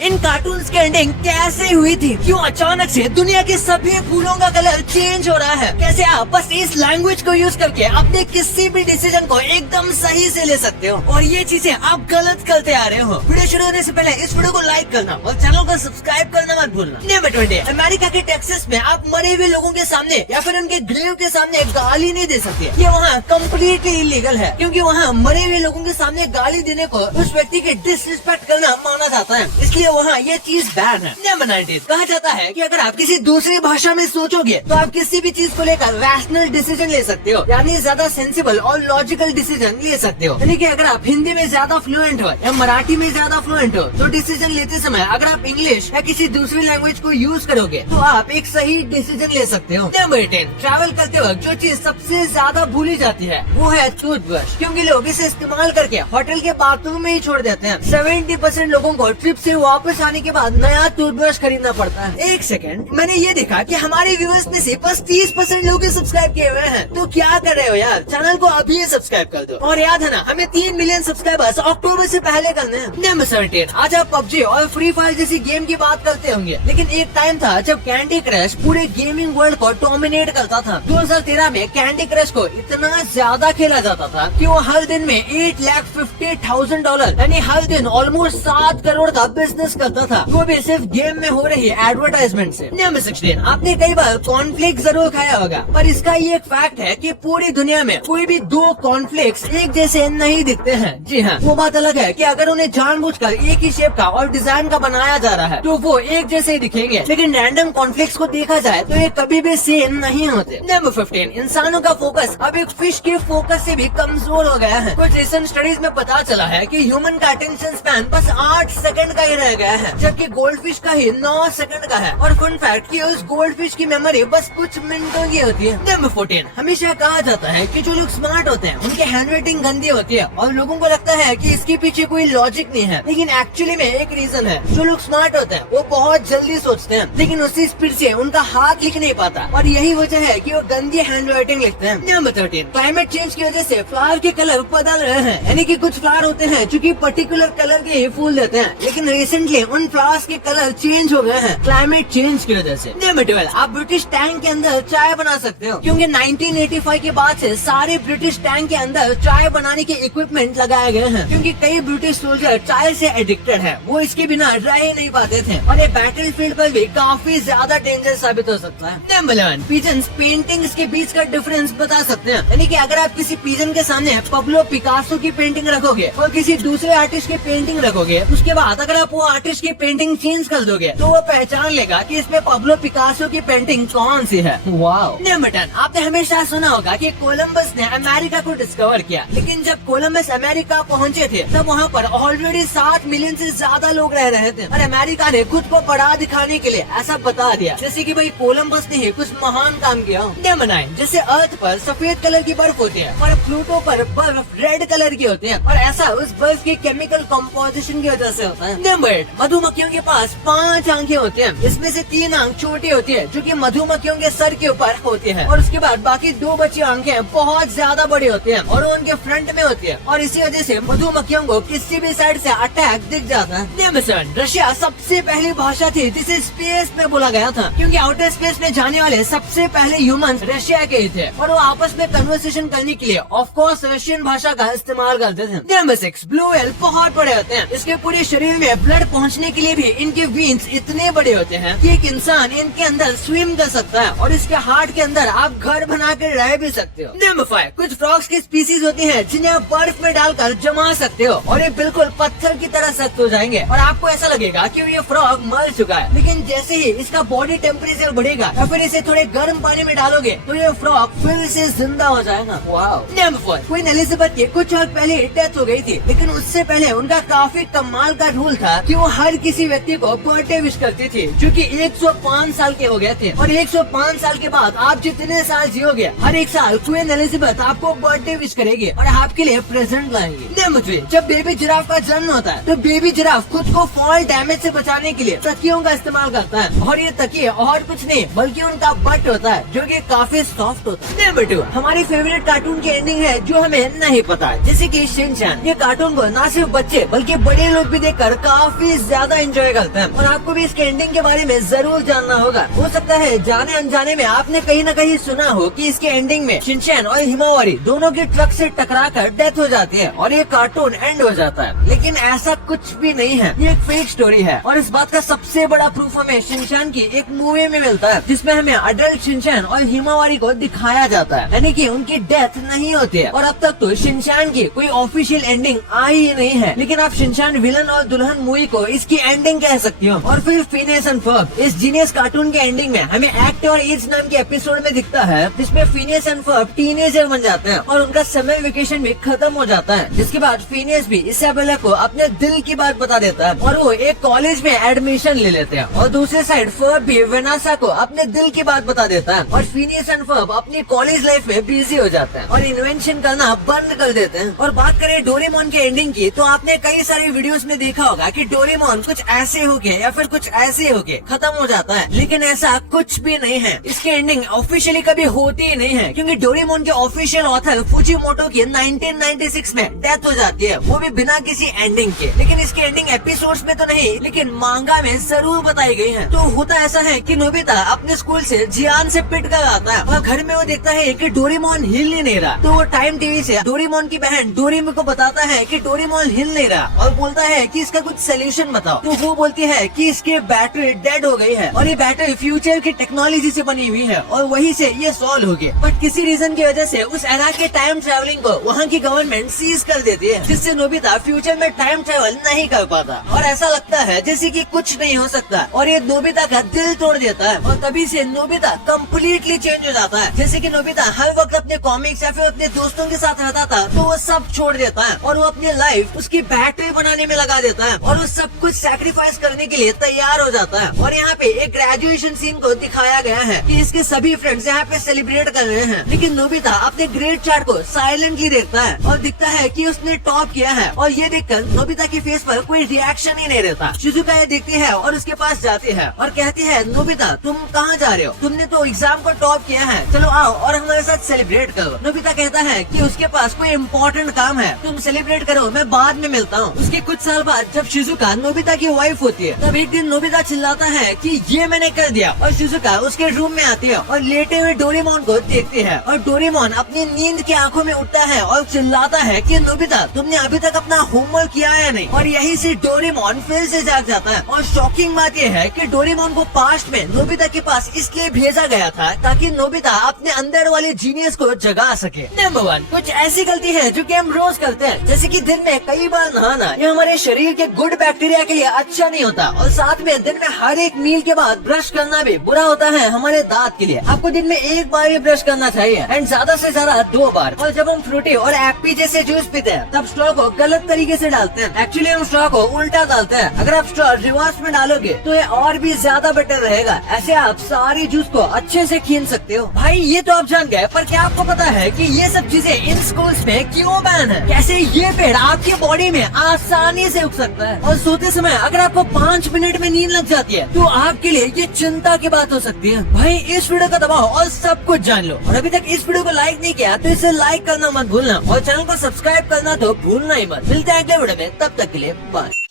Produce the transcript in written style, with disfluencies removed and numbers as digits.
इन cartoons की ending कैसे हुई थी? क्यों अचानक से दुनिया के सभी फूलों का कलर चेंज हो रहा है? कैसे आप बस इस लैंग्वेज को यूज करके अपने किसी भी डिसीजन को एकदम सही से ले सकते हो और ये चीजें आप गलत करते आ रहे हो। वीडियो शुरू होने से पहले इस वीडियो को लाइक करना और चैनल को सब्सक्राइब करना मत भूलना। नंबर 20, अमेरिका के टेक्सास में आप मरे हुए लोगों के सामने या फिर उनके ग्रेव के सामने गाली नहीं दे सकते। ये वहाँ कम्प्लीटली इलीगल है, क्योंकि वहाँ मरे हुए लोगों के सामने गाली देने को उस व्यक्ति के डिसरिस्पेक्ट करना माना जाता है, इसलिए वहाँ ये चीज बैन है। नंबर 19, कहा जाता है कि अगर आप किसी दूसरी भाषा में सोचोगे तो आप किसी भी चीज को लेकर रैशनल डिसीजन ले सकते हो, यानी ज्यादा सेंसिबल और लॉजिकल डिसीजन ले सकते हो। यानी कि अगर आप हिंदी में ज्यादा फ्लुएंट हो या मराठी में ज्यादा फ्लुएंट हो तो डिसीजन लेते समय अगर आप इंग्लिश या किसी दूसरी लैंग्वेज को यूज करोगे तो आप एक सही डिसीजन ले सकते हो। नंबर 10, ट्रैवल करते वक्त जो चीज सबसे ज्यादा भूली जाती है वो है टूथब्रश, क्योंकि लोग इसे इस्तेमाल करके होटल के बाथरूम में ही छोड़ देते हैं। 70% लोगों को ट्रिप से वापस आने के बाद नया टूथब्रश खरीदना पड़ता है। एक सेकंड, मैंने ये देखा कि हमारे व्यूअर्स ने सिर्फ बस 30% लोग सब्सक्राइब किए हुए हैं, तो क्या कर रहे हो यार? चैनल को अभी सब्सक्राइब कर दो और याद है ना, हमें 3 मिलियन सब्सक्राइबर्स अक्टूबर से पहले करने हैं। नंबर 17, आज आप पबजी और फ्री फायर जैसी गेम की बात करते होंगे, लेकिन एक टाइम था जब कैंडी क्रश पूरे गेमिंग वर्ल्ड को डोमिनेट करता था। 2013 में कैंडी क्रश को इतना ज्यादा खेला जाता था कि वो हर दिन में $850,000 यानी हर दिन ऑलमोस्ट 7 करोड़ का बिजनेस करता था, वो भी सिर्फ गेम में हो रही एडवर्टाइजमेंट से। नंबर 16, आपने कई बार कॉर्नफ्लेक्स जरूर खाया होगा, पर इसका ये एक फैक्ट है कि पूरी दुनिया में कोई भी 2 कॉर्नफ्लेक्स एक जैसे नहीं दिखते हैं। जी हाँ, वो बात अलग है कि अगर उन्हें जानबूझकर एक ही शेप का और डिजाइन का बनाया जा रहा है तो वो एक जैसे ही दिखेंगे, लेकिन रैंडम कॉर्नफ्लेक्स को देखा जाए तो ये कभी भी सेम नहीं होते। नंबर 15, इंसानों का फोकस अब एक फिश के फोकस से भी कमजोर हो गया है। कुछ रिसेंट स्टडीज में पता चला है कि ह्यूमन का अटेंशन स्पैन बस 8 सेकंड का ही रह गया है, जबकि गोल्ड फिश का ही 9 सेकंड का है। और फन फैक्ट कि उस गोल्ड फिश की मेमोरी बस कुछ मिनटों की होती है। नंबर 14, हमेशा कहा जाता है कि जो लोग स्मार्ट होते हैं उनकी हैंडराइटिंग गंदी होती है और लोगों को लगता है कि इसके पीछे कोई लॉजिक नहीं है, लेकिन एक्चुअली में एक रीजन है। जो लोग स्मार्ट होते हैं वो बहुत जल्दी सोचते हैं, लेकिन उसी स्पीड से उनका हाथ लिख नहीं पाता और यही वजह है कि वो गंदी हैंडराइटिंग लिखते हैं। नंबर 13, क्लाइमेट चेंज की वजह से फ्लावर के कलर बदल रहे हैं, यानी कि कुछ फ्लावर होते हैं जो कि पर्टिकुलर कलर के ही फूल देते हैं, लेकिन रिसेंटली उन फ्लावर्स के कलर चेंज हो गए हैं क्लाइमेट चेंज की वजह से। नंबर 12, आप ब्रिटिश टैंक के अंदर चाय बना सकते हो, क्योंकि 1985 के बाद से सारे ब्रिटिश टैंक के अंदर चाय बनाने के इक्विपमेंट लगाए गए हैं, क्योंकि कई ब्रिटिश सोल्जर चाय से एडिक्टेड है, वो इसके बिना रह ही नहीं पाते थे और ये बैटल फील्ड पर भी काफी ज्यादा डेंजर साबित हो सकता है। नंबर 11, पिजन्स पेंटिंग्स के बीच का डिफरेंस बता सकते हैं, यानी कि अगर आप किसी पिजन के सामने पब्लो पिकासो की पेंटिंग रखोगे और किसी दूसरे आर्टिस्ट की पेंटिंग रखोगे, उसके बाद अगर आप वो आर्टिस्ट की पेंटिंग चेंज कर दोगे तो वो पहचान लेगा कि इसमें पब्लो पिकासो की पेंटिंग कौन सी है। वाओ। नंबर 10, आपने हमेशा सुना होगा कि कोलंबस ने अमेरिका को डिस्कवर किया, लेकिन जब कोलंबस अमेरिका पहुंचे थे तब वहाँ पर ऑलरेडी 7 मिलियन से ज्यादा लोग रह रहे थे और अमेरिका ने खुद को बड़ा दिखाने के लिए ऐसा बता दिया जैसे कि भाई कोलंबस ने ही कुछ महान काम किया। नंबर 9, जैसे अर्थ पर सफेद कलर की बर्फ होती है और प्लूटो पर बर्फ रेड कलर की होती है और ऐसा उस बर्फ के केमिकल कंपोजिशन की वजह से होता है। नंबर 8, मधुमक्खियों के पास 5 आंखें होती हैं, इसमें से 3 आंख छोटी होती है जो कि मधुमक्खियों के सर के ऊपर होती है और उसके बाद बाकी 2 बची आंखें बहुत ज्यादा बड़ी होती है और उनके फ्रंट में होती है और इसी वजह से मधुमक्खियों को किसी भी साइड से अटैक दिख जाता है। नंबर 7, रशिया सबसे पहली भाषा थी जिसे स्पेस में बोला गया था, क्योंकि आउटर स्पेस में जाने वाले सबसे पहले ह्यूमंस रशिया के ही थे और वो आपस में कन्वर्सेशन करने के लिए ऑफ कोर्स रशियन भाषा का इस्तेमाल करते थे। नंबर 6, ब्लू व्हेल बहुत बड़े होते हैं, इसके पूरे शरीर में ब्लड पहुंचने के लिए भी इनके वीन्स इतने बड़े होते हैं कि एक इंसान इनके अंदर स्विम कर सकता है और इसके हार्ट के अंदर आप घर बना कर रह भी सकते हो। नंबर 5, कुछ फ्रॉग्स की स्पीसीज होती है जिन्हें आप बर्फ में डालकर जमा सकते हो और ये बिल्कुल पत्थर की तरह सख्त हो जाएंगे और आपको ऐसा लगेगा कि ये फ्रॉग मर चुका है, लेकिन जैसे ही इसका बॉडी टेम्परेचर बढ़ेगा या फिर इसे थोड़े गर्म पानी में डालोगे तो ये फ्रॉग फिर से जिंदा हो जाएगा। वाओ। नंबर 4, क्वीन एलिजाबेथ की कुछ वक्त पहले डेथ हो गई थी, लेकिन उससे पहले उनका काफी कमाल का रूल था कि वो हर किसी व्यक्ति को बर्थडे विश करती थी, जो कि 105 साल के हो गए थे और 105 साल के बाद आप जितने साल जियोगे हर एक साल क्वीन एलिजाबेथ आपको बर्थडे विश करेगी और आपके लिए प्रेजेंट लाएंगी। नंबर 3, जब बेबी जिराफ का जन्म होता है तो बेबी जिराफ खुद को फॉल डैमेज से बचाने के लिए तकियों का इस्तेमाल करता है और ये तकिए और कुछ नहीं बल्कि उनका बट होता है जो कि काफी सॉफ्ट होता है। नंबर 2, हमारी फेवरेट कार्टून की एंडिंग है जो हमें नहीं पता है, जैसे कि शिनचैन। ये कार्टून को न सिर्फ बच्चे बल्कि बड़े लोग भी देखकर काफी ज्यादा एंजॉय करते हैं। और आपको भी इसके एंडिंग के बारे में जरूर जानना होगा। हो सकता है जाने अनजाने में आपने कहीं न कहीं सुना हो कि इसके एंडिंग में शिनचैन और हिमावारी दोनों की ट्रक से टकराकर डेथ हो जाती है और ये कार्टून एंड हो जाता है। लेकिन ऐसा कुछ भी नहीं है, ये एक फेक स्टोरी है। और इस बात का सबसे बड़ा प्रूफ हमें शिनचैन की एक मूवी में मिलता है, जिसमें हमें अडल्ट शिनचैन और हिमावारी को दिखाया जाता है, यानी कि उनकी डेथ नहीं होती है। और अब तक तो शिनचैन की कोई ऑफिशियल एंडिंग आई ही नहीं है, लेकिन आप शिनचैन विलन और दुल्हन मूवी को इसकी एंडिंग कह सकती हो। और फिर फिनियस एंड फर्ब इस जीनियस कार्टून के एंडिंग में हमें एक्ट और एज नाम के एपिसोड में दिखता है, जिसमें फिनियस एंड फर्ब टीनेजर बन जाते हैं और उनका समर वेकेशन भी खत्म हो जाता है। जिसके बाद फिनियस भी इसाबेला को अपने दिल की बात बता देता है और वो एक कॉलेज में एडमिशन ले लेते हैं। और दूसरी साइड फर्ब भी वेनासा को अपने दिल की बात बता देता है और फिनियस एंड फर्ब अपनी कॉलेज लाइफ में बिजी हो जाते हैं और इन्वेंशन करना बंद कर देते हैं। और बात करें डोरेमोन के एंडिंग की, तो आपने कई सारे वीडियोस में देखा होगा कि डोरेमोन कुछ ऐसे होके या फिर कुछ ऐसे होके खत्म हो जाता है, लेकिन ऐसा कुछ भी नहीं है। इसकी एंडिंग ऑफिशियली कभी होती ही नहीं है, क्योंकि डोरेमोन के ऑफिशियल ऑथर फुजीमोटो की 1996 में डेथ हो जाती है, वो भी बिना किसी एंडिंग के। लेकिन इसकी एंडिंग एपिसोड्स में तो नहीं, लेकिन मांगा में जरूर बताई गई है। तो होता ऐसा है कि नोबिता अपने स्कूल से जियान से पिट कर आता है और घर में वो देखता है कि डोरेमोन हिल ही नहीं रहा। तो वो टाइम टीवी से डोरेमोन की बहन डोरेमी को बताता है कि डोरेमोन हिल नहीं रहा और बोलता है कि इसका कुछ सोल्यूशन बताओ। तो वो बोलती है कि इसकी बैटरी डेड हो गई है और ये बैटरी फ्यूचर की टेक्नोलॉजी से बनी हुई है और वही से ये सॉल्व हो गई। बट किसी रीजन की वजह से उस एरा के टाइम ट्रेवलिंग को वहाँ की गवर्नमेंट सीज कर देती है, जिससे नोबिता फ्यूचर में टाइम ट्रेवल नहीं कर पाता और ऐसा लगता है जैसे कि कुछ नहीं हो सकता और ये नोबिता का दिल तोड़ देता है। और तभी से नोबिता कम्प्लीटली चेंज हो जाता है। जैसे कि नोबिता हर वक्त अपने कॉमिक्स या फिर अपने दोस्तों के साथ रहता था, तो वो सब छोड़ देता है और वो अपनी लाइफ उसकी बैटरी बनाने में लगा देता है और वो सब कुछ सैक्रिफाइस करने के लिए तैयार हो जाता है। और यहाँ पे एक ग्रेजुएशन सीन को दिखाया गया है कि इसके सभी फ्रेंड्स यहाँ पे सेलिब्रेट कर रहे हैं, लेकिन नोबिता अपने ग्रेड चार्ट को साइलेंटली देखता है और दिखता है कि उसने टॉप किया है। और ये देखकर नोबिता के फेस पर कोई रिएक्शन ही नहीं रहता। शिजुका ये देखती है और उसके पास जाती है और कहती है, नोबिता तुम कहाँ जा रहे हो? तुमने तो एग्जाम को टॉप किया है, चलो आओ और हमारे साथ सेलिब्रेट करो। नोबिता कहता है कि उसके पास कोई इम्पोर्टेंट काम है, तुम सेलिब्रेट करो, मैं बाद में मिलता हूँ। उसके कुछ साल बाद जब शिजुका नोबिता की वाइफ होती है, तब एक दिन नोबिता चिल्लाता है कि ये मैंने कर दिया और शिजुका उसके रूम में आती है और लेटे हुए डोरेमोन को देखती है और डोरेमोन अपनी नींद की आंखों में उठता है और चिल्लाता है कि नोबिता तुमने अभी तक अपना होमवर्क किया है नहीं। और यही से डोरेमोन फिर से जाग जाता है। और शॉकिंग बात यह है कि डोरेमोन को पास्ट में नोबिता के पास इसलिए भेजा गया था ताकि नोबिता अपने अंदर वाले जीनियस को जगा सके। नंबर 1, कुछ ऐसी गलती है जो कि हम रोज करते हैं, जैसे कि दिन में कई बार नहाना। ये हमारे शरीर के गुड बैक्टीरिया के लिए अच्छा नहीं होता और साथ में दिन में हर एक मील के बाद ब्रश करना भी बुरा होता है हमारे दांत के लिए। आपको दिन में एक बार ही ब्रश करना चाहिए एंड ज्यादा से ज्यादा 2 बार। और जब हम फ्रूटी और एप्पी जैसे जूस पीते हैं तब स्ट्रॉ को गलत तरीके से डालते हैं। एक्चुअली हम स्ट्रॉ को उल्टा डालते हैं। अगर आप स्ट्रॉ रिवर्स में डालोगे तो ये और भी ज्यादा बेटर रहेगा। ऐसे आप सारी जूस को अच्छे से खींच सकते हो। भाई ये तो आप जान गए, पर क्या आपको पता है कि ये सब चीजें इन स्कूल्स में क्यों बैन है? कैसे ये पेड़ आपकी बॉडी में आसानी से उग सकता है और सोते समय अगर आपको 5 मिनट में नींद लग जाती है तो आपके लिए ये चिंता की बात हो सकती है। भाई इस वीडियो का दबाओ और सब कुछ जान लो। और अभी तक इस वीडियो को लाइक नहीं किया तो इसे लाइक करना मत भूलना और चैनल को सब्सक्राइब करना तो भूलना ही मत। मिलते हैं अगले वीडियो में, तब तक के लिए बाय।